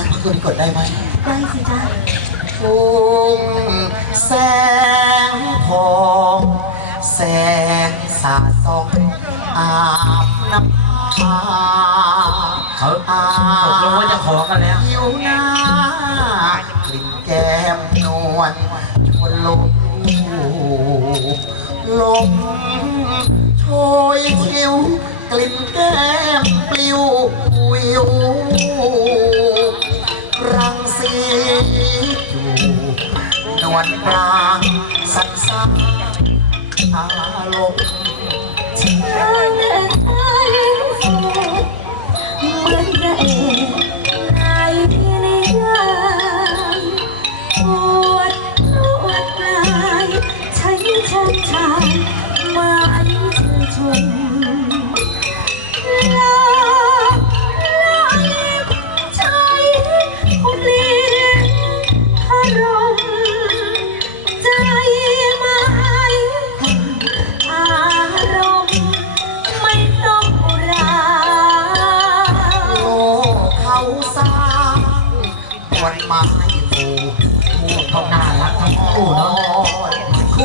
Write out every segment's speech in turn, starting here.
นะตัวนี้กดได้ไหมได้สิจ๊ะทุ่งแสงทองแสงสาดส่องอาบน้ำตาเขาตกลงว่าจะขอกันแล้ว ผิวหน้ากลิ่นแก้มนวลชวนลมลมโชยชิวกลิ่นแก้มปลิววิว วลปรางสันสันอารมณ์เหมือนพระเอกในนิ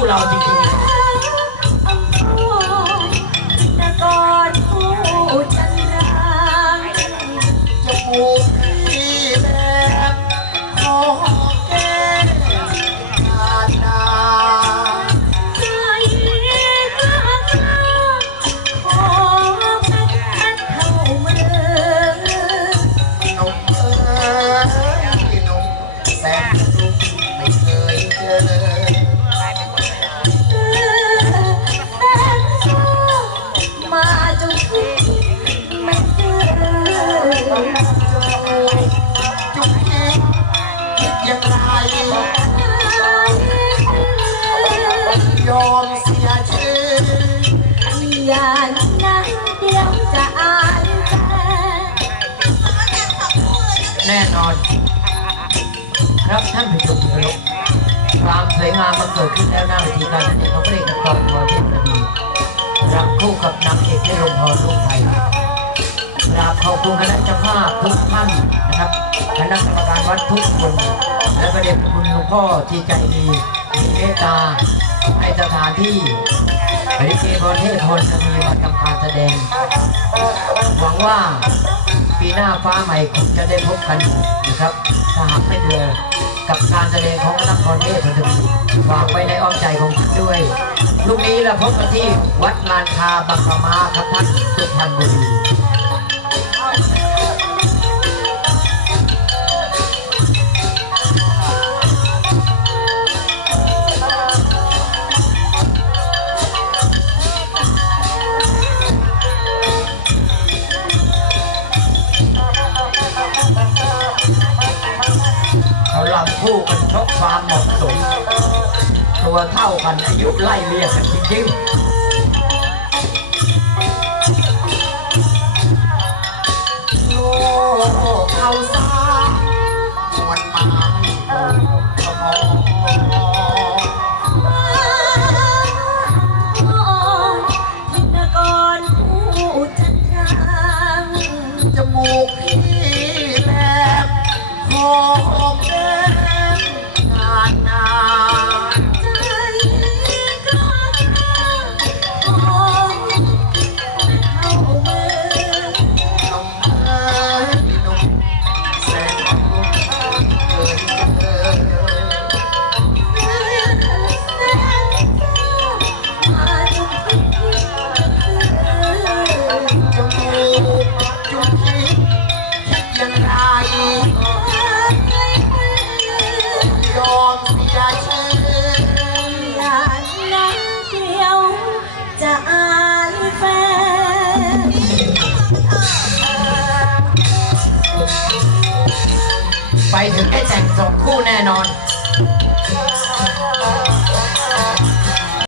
คู่เอย่านั้นเดี๋ยวจะอายแฟนแน่นอน ครับท่านผู้ชมที่เคารพความสวยงามมันเกิดขึ้นแล้วหน้าเวทีการแสดงของพระเอกละครพรเทพประดีรับคู่กับนางเอกที่ลงพรลูกไทยกราบขอบคุณคณะเจ้าภาพทุกท่านนะครับคณะกรรมการวัดทุกคน และประเด็นคุณหลวงพ่อที่ใจดีมีเมตตาให้สถานที่ บริเกพรเทพพรจะมีมาทำการแสดง หวังว่าปีหน้าฟ้าใหม่คงจะได้พบกันนะครับถ้าหากไม่เดือกับการแสดงของคณะพรเทพพันธมิตรฝากไว้ในอ้อมใจของท่านด้วยลูกนี้เราพบกันที่วัดลานคาบังกะมาครับท่านสุพรรณบุรี ความเหมาะสม ตัวเท่ากันอายุไล่เลี่ยกันจริง ไปถึงได้แต่งสองคู่แน่นอน